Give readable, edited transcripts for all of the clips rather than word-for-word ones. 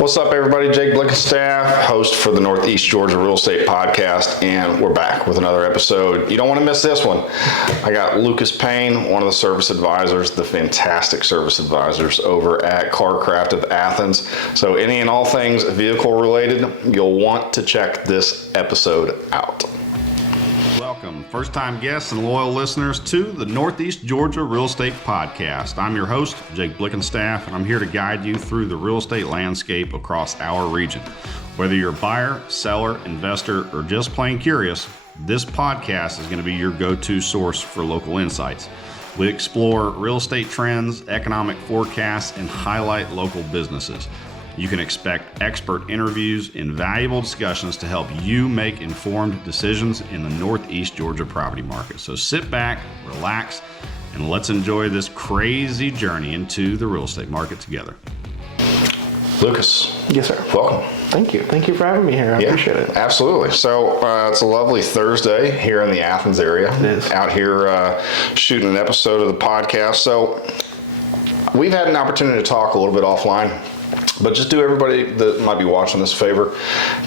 What's up, everybody? 𝐃𝐑𝐄, host for the Northeast Georgia Real Estate Podcast, and we're back with another episode. You don't want to miss this one. I got Lucas Payne, one of the service advisors, the fantastic service advisors over at 𝐂𝐓 of Athens. So any and all things vehicle related, you'll want to check this episode out. Welcome, first-time guests and loyal listeners to the Northeast Georgia Real Estate Podcast. I'm your host, 𝐃𝐑𝐄, and I'm here to guide you through the real estate landscape across our region. Whether you're a buyer, seller, investor, or just plain curious, this podcast is going to be your go-to source for local insights. We explore real estate trends, economic forecasts, and highlight local businesses. You can expect expert interviews and valuable discussions to help you make informed decisions in the Northeast Georgia property market. So sit back, relax, and let's enjoy this crazy journey into the real estate market together. Lucas. Yes, sir. Welcome. Thank you. Thank you for having me here. I appreciate it. Absolutely. So it's a lovely Thursday here in the Athens area. It is. Out here shooting an episode of the podcast. So we've had an opportunity to talk a little bit offline. But just do everybody that might be watching this a favor,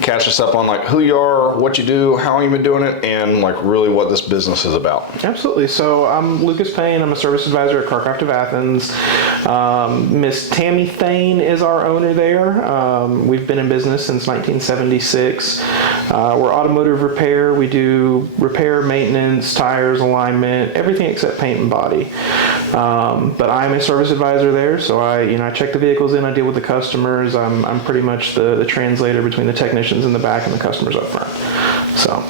catch us up on like who you are, what you do, how long you've been doing it, and like really what this business is about. Absolutely. So I'm Lucas Payne. I'm a service advisor at 𝐂𝐓 of Athens. Miss Tammy Thane is our owner there. We've been in business since 1976. We're automotive repair. We do repair, maintenance, tires, alignment, everything except paint and body. But I'm a service advisor there, so I check the vehicles in. I deal with the customers. I'm pretty much the translator between the technicians in the back and the customers up front. So.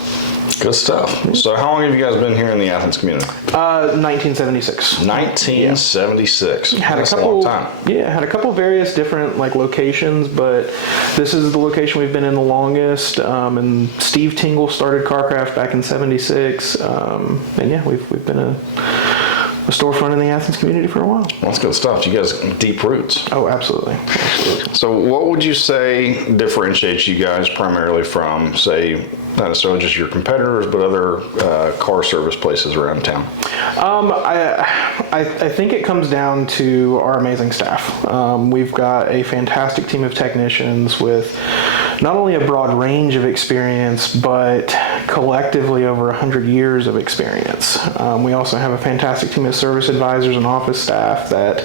Good stuff. So how long have you guys been here in the Athens community? 1976. 1976. Yeah. That's a long time. Yeah, had a couple various different locations, but this is the location we've been in the longest. And Steve Tingle started 𝐂𝐓 back in '76. And yeah, we've been a storefront in the Athens community for a while. Well, that's good stuff. You guys deep roots. Oh, absolutely. So what would you say differentiates you guys primarily from, say, not necessarily just your competitors, but other car service places around town? I think it comes down to our amazing staff. We've got a fantastic team of technicians with not only a broad range of experience, but collectively over 100 years of experience. We also have a fantastic team of service advisors and office staff that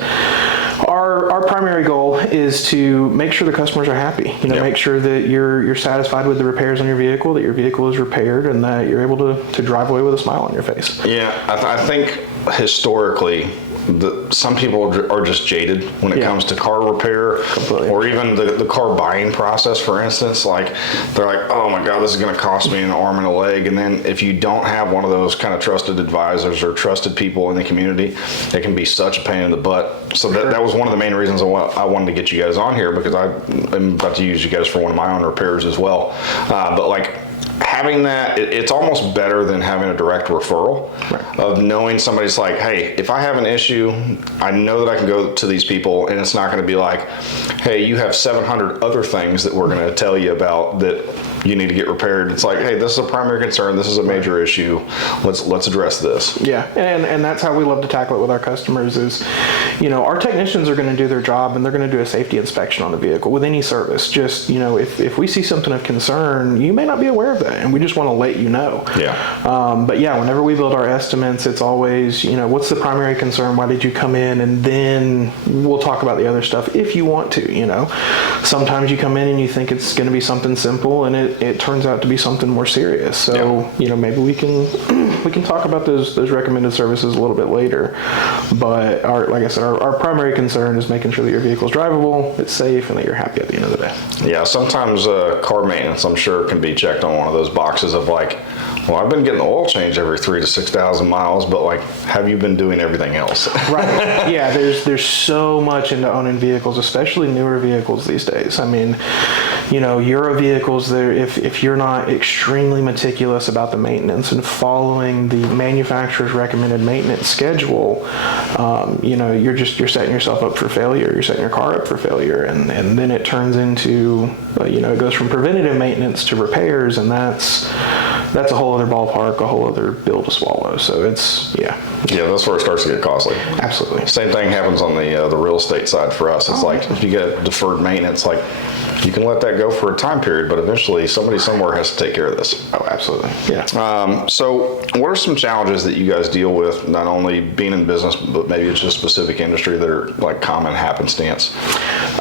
our primary goal is to make sure the customers are happy. Make sure that you're satisfied with the repairs on your vehicle, that your vehicle is repaired, and that you're able to drive away with a smile on your face. Yeah, I think historically, some people are just jaded when it comes to car repair. Completely. Or even the car buying process, for instance. Like, they're like, oh my God, this is going to cost me an arm and a leg. And then if you don't have one of those kind of trusted advisors or trusted people in the community, it can be such a pain in the butt. So that was one of the main reasons I wanted to get you guys on here, because I'm about to use you guys for one of my own repairs as well. But like, having that, it's almost better than having a direct referral. Right. Of knowing somebody's like, hey, if I have an issue, I know that I can go to these people, and it's not going to be like, hey, you have 700 other things that we're going to tell you about that you need to get repaired. It's like, hey, this is a primary concern. This is a major issue. Let's address this. Yeah, and that's how we love to tackle it with our customers is, our technicians are going to do their job, and they're going to do a safety inspection on the vehicle with any service. Just, if we see something of concern, you may not be aware of that, and we just want to let you know. Yeah. But yeah, whenever we build our estimates, it's always, what's the primary concern? Why did you come in? And then we'll talk about the other stuff if you want to. Sometimes you come in and you think it's going to be something simple, and it turns out to be something more serious. So maybe we can talk about those recommended services a little bit later. But like I said, our primary concern is making sure that your vehicle's drivable, it's safe, and that you're happy at the end of the day. Yeah, sometimes car maintenance, I'm sure, can be checked on one of those boxes of like, well, I've been getting the oil change every 3,000 to 6,000 miles, but like, have you been doing everything else? Right. Yeah, there's so much into owning vehicles, especially newer vehicles these days. I mean, Euro vehicles, if you're not extremely meticulous about the maintenance and following the manufacturer's recommended maintenance schedule, you're setting yourself up for failure. You're setting your car up for failure, and then it turns into, it goes from preventative maintenance to repairs, and that's that's a whole other ballpark, a whole other bill to swallow. So it's, Yeah, that's where it starts to get costly. Absolutely. Same thing happens on the real estate side for us. It's like if you get deferred maintenance, like you can let that go for a time period, but eventually somebody somewhere has to take care of this. Oh, absolutely. Yeah. So what are some challenges that you guys deal with, not only being in business, but maybe it's just a specific industry that are like common happenstance?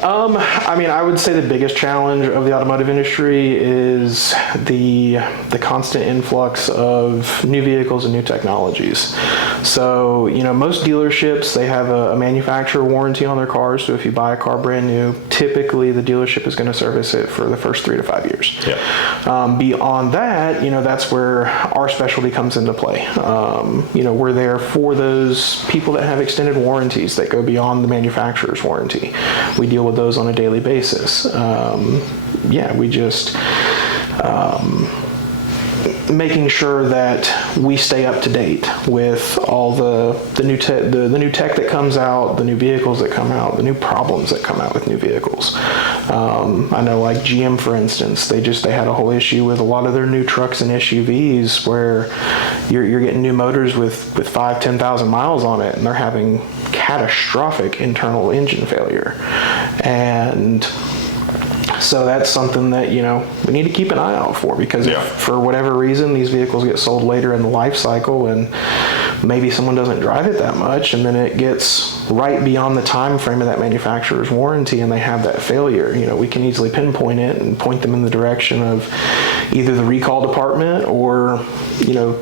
I mean, I would say the biggest challenge of the automotive industry is the constant influx of new vehicles and new technologies. So, most dealerships, they have a manufacturer warranty on their cars. So if you buy a car brand new, typically the dealership is going to service it for the first 3 to 5 years. Yeah. Beyond that, that's where our specialty comes into play. We're there for those people that have extended warranties that go beyond the manufacturer's warranty. We deal with those on a daily basis. We just making sure that we stay up to date with all the new tech that comes out, the new vehicles that come out, the new problems that come out with new vehicles. I know, like GM, for instance, they had a whole issue with a lot of their new trucks and SUVs where you're getting new motors with 5,000-10,000 miles on it, and they're having catastrophic internal engine failure. And so that's something that, we need to keep an eye out for, because if for whatever reason these vehicles get sold later in the life cycle and maybe someone doesn't drive it that much, and then it gets right beyond the time frame of that manufacturer's warranty and they have that failure, we can easily pinpoint it and point them in the direction of either the recall department or,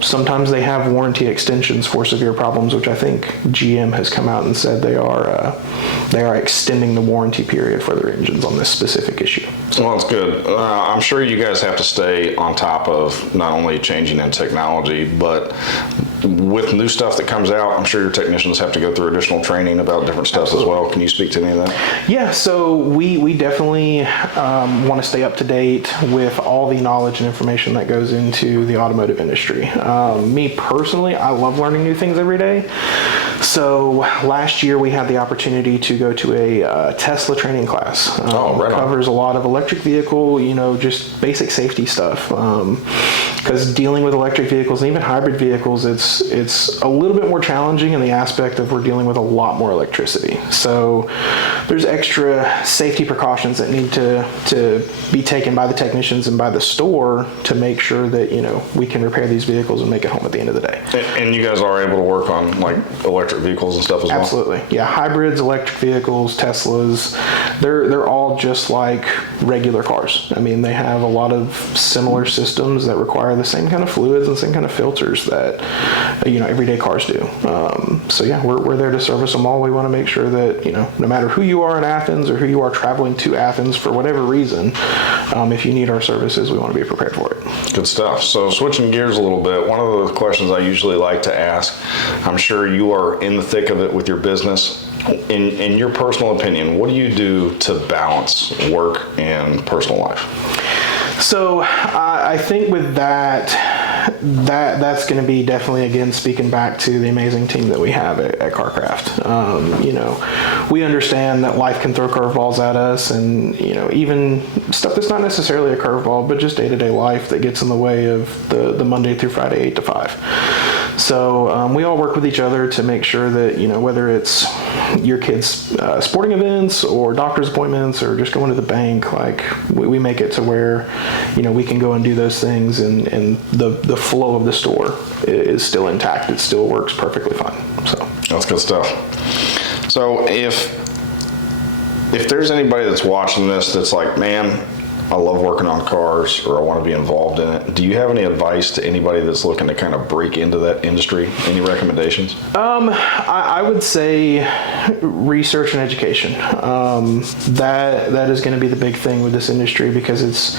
sometimes they have warranty extensions for severe problems, which I think GM has come out and said they are extending the warranty period for their engines on this specific issue. Well, that's good. I'm sure you guys have to stay on top of not only changing in technology, but with new stuff that comes out, I'm sure your technicians have to go through additional training about different stuff as well. Can you speak to any of that? Yeah, so we definitely want to stay up to date with all the knowledge and information that goes into the automotive industry. Me personally, I love learning new things every day. So last year we had the opportunity to go to a Tesla training class. Right covers a lot of electric vehicle, just basic safety stuff. Because dealing with electric vehicles and even hybrid vehicles, it's a little bit more challenging in the aspect of we're dealing with a lot more electricity. So there's extra safety precautions that need to be taken by the technicians and by the store to make sure that, we can repair these vehicles and make it home at the end of the day. And you guys are able to work on like electric vehicles and stuff as well? Absolutely. Yeah, hybrids, electric vehicles, Teslas, they're all just like regular cars. I mean, they have a lot of similar systems that require the same kind of fluids and same kind of filters that, everyday cars do. So yeah, we're there to service them all. We want to make sure that, no matter who you are in Athens or who you are traveling to Athens for whatever reason, if you need our services, we want to be prepared for it. Good stuff. So switching gears a little bit, one of the questions I usually like to ask, I'm sure you are in the thick of it with your business. In your personal opinion, what do you do to balance work and personal life? So I think with that's going to be definitely, again, speaking back to the amazing team that we have at 𝐃𝐑𝐏𝐿. We understand that life can throw curveballs at us, and even stuff that's not necessarily a curveball, but just day-to-day life that gets in the way of the Monday through Friday 8 to 5. So we all work with each other to make sure that, whether it's your kids' sporting events or doctor's appointments or just going to the bank, like we make it to where, we can go and do those things, and the flow of the store is still intact. It still works perfectly fine. So that's good stuff. So if there's anybody that's watching this that's like, man, I love working on cars, or I want to be involved in it, do you have any advice to anybody that's looking to kind of break into that industry? Any recommendations? I would say research and education. That is going to be the big thing with this industry, because it's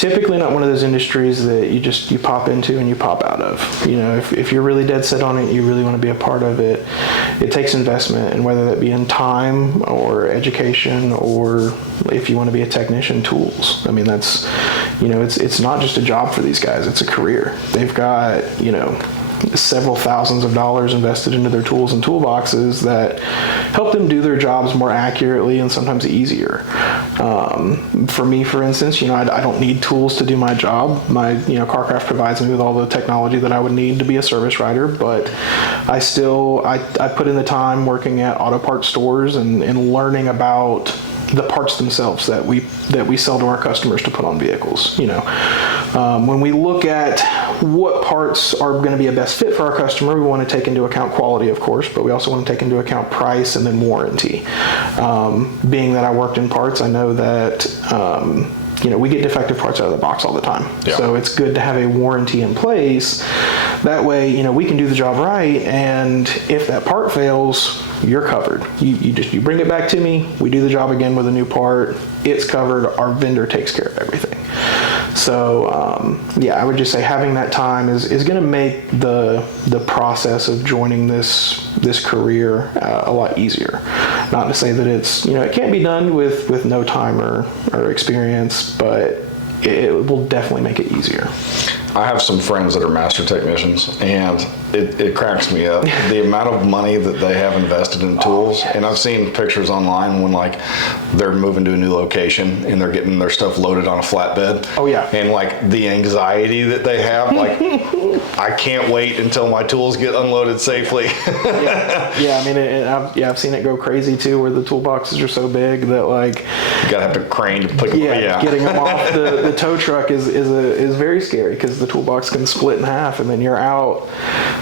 typically not one of those industries that you pop into and you pop out of. If you're really dead set on it, you really want to be a part of it, it takes investment, and whether that be in time or education, or if you want to be a technician, tools. I mean, that's, it's not just a job for these guys, it's a career. They've got, several thousands of dollars invested into their tools and toolboxes that help them do their jobs more accurately and sometimes easier. For me, for instance, I don't need tools to do my job. My, 𝐃𝐏𝐈𝐒𝐻 provides me with all the technology that I would need to be a service writer, but I put in the time working at auto parts stores and learning about the parts themselves that we sell to our customers to put on vehicles. When we look at what parts are going to be a best fit for our customer, we want to take into account quality, of course, but we also want to take into account price and then warranty. Being that I worked in parts, I know that we get defective parts out of the box all the time. Yeah. So it's good to have a warranty in place. That way, we can do the job right, and if that part fails, you're covered. You bring it back to me, we do the job again with a new part, it's covered, our vendor takes care of everything. So I would just say having that time is going to make the process of joining this career a lot easier. Not to say that it can't be done with no time or experience, but it will definitely make it easier. I have some friends that are master technicians, and it cracks me up the amount of money that they have invested in tools. And I've seen pictures online when they're moving to a new location and they're getting their stuff loaded on a flatbed. Oh yeah. And the anxiety that they have, I can't wait until my tools get unloaded safely. Yeah. I mean, I've seen it go crazy too, where the toolboxes are so big that you gotta have to crane to pick them up. Yeah, getting them off the tow truck is very scary, because the toolbox can split in half and then you're out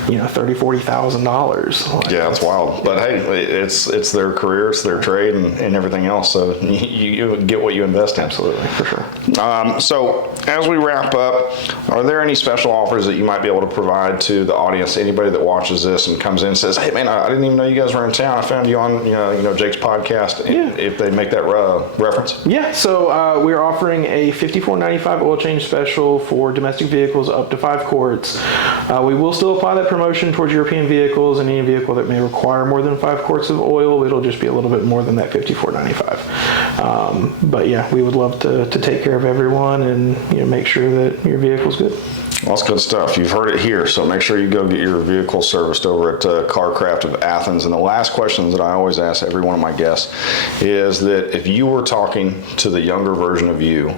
$30,000-$40,000. Yeah, it's wild. But hey, it's their career, it's their trade, and everything else. So you get what you invest in. Absolutely, for sure. So as we wrap up, are there any special offers that you might be able to provide to the audience? Anybody that watches this and comes in and says, "Hey man, I didn't even know you guys were in town. I found you on Jake's podcast." Yeah. If they make that reference. Yeah. So we're offering a $54.95 oil change special for domestic vehicles up to 5 quarts. We will still apply that promotion towards European vehicles, and any vehicle that may require more than 5 quarts of oil, it'll just be a little bit more than that $54.95. But yeah, we would love to take care of everyone and make sure that your vehicle's good. Well, that's good stuff. You've heard it here, so make sure you go get your vehicle serviced over at car-craft of Athens. And the last question that I always ask every one of my guests is that if you were talking to the younger version of you,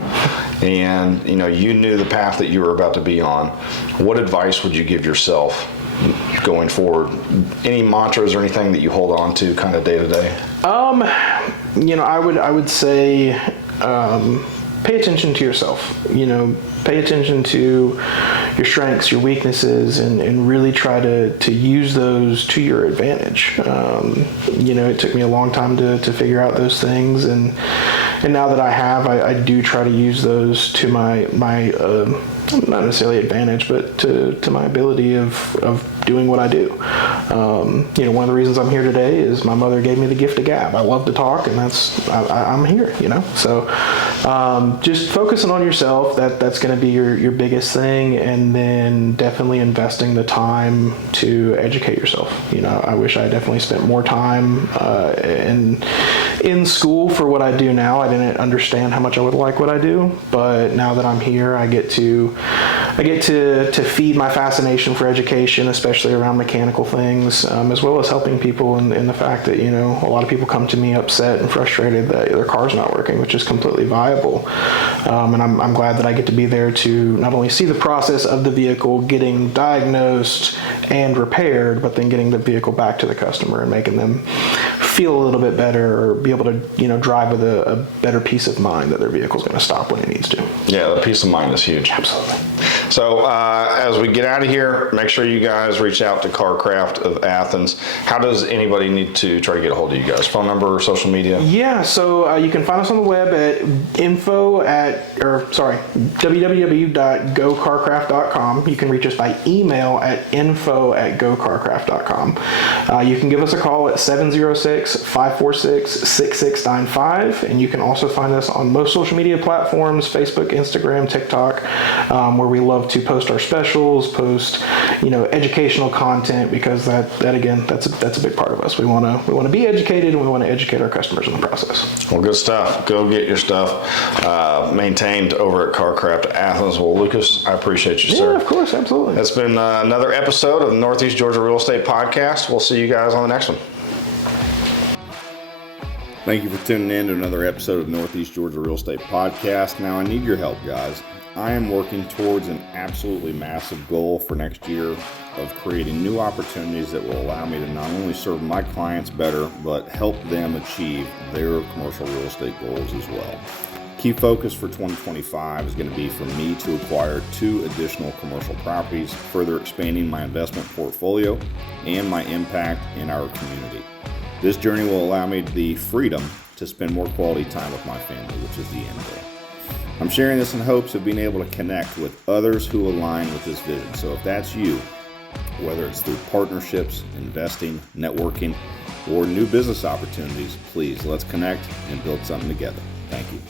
and you knew the path that you were about to be on, what advice would you give yourself going forward? Any mantras or anything that you hold on to kind of day to day? I would say pay attention to yourself. Pay attention to your strengths, your weaknesses, and really try to use those to your advantage. It took me a long time to figure out those things, and now that I have, I do try to use those to my not necessarily advantage, but to my ability of doing what I do. One of the reasons I'm here today is my mother gave me the gift of gab. I love to talk, and I'm here. So just focusing on yourself, that's going to be your biggest thing, and then definitely investing the time to educate yourself. I wish I definitely spent more time in school for what I do now. I didn't understand how much I would like what I do, but now that I'm here, I get to feed my fascination for education, especially around mechanical things, as well as helping people in the fact that a lot of people come to me upset and frustrated that their car's not working, which is completely viable. And I'm glad that I get to be there to not only see the process of the vehicle getting diagnosed and repaired, but then getting the vehicle back to the customer and making them feel a little bit better, or be able to drive with a better peace of mind that their vehicle's going to stop when it needs to. Yeah, the peace of mind is huge. Absolutely. So as we get out of here, make sure you guys reach out to car-craft of Athens. How does anybody need to try to get a hold of you guys? Phone number or social media? Yeah, so you can find us on the web at www.𝐃𝐿.com. You can reach us by email at info@𝐃𝐿.com. You can give us a call at 706 206-546-6695. And you can also find us on most social media platforms, Facebook, Instagram, TikTok, where we love to post our specials, post, educational content, because that's a big part of us. We want to be educated, and we want to educate our customers in the process. Well, good stuff. Go get your stuff maintained over at CarCraft Athens. Well, Lucas, I appreciate you, sir. Yeah, of course, absolutely. That's been another episode of the Northeast Georgia Real Estate Podcast. We'll see you guys on the next one. Thank you for tuning in to another episode of Northeast Georgia Real Estate Podcast. Now, I need your help, guys. I am working towards an absolutely massive goal for next year of creating new opportunities that will allow me to not only serve my clients better, but help them achieve their commercial real estate goals as well. Key focus for 2025 is going to be for me to acquire 2 additional commercial properties, further expanding my investment portfolio and my impact in our community. This journey will allow me the freedom to spend more quality time with my family, which is the end goal. I'm sharing this in hopes of being able to connect with others who align with this vision. So if that's you, whether it's through partnerships, investing, networking, or new business opportunities, please let's connect and build something together. Thank you.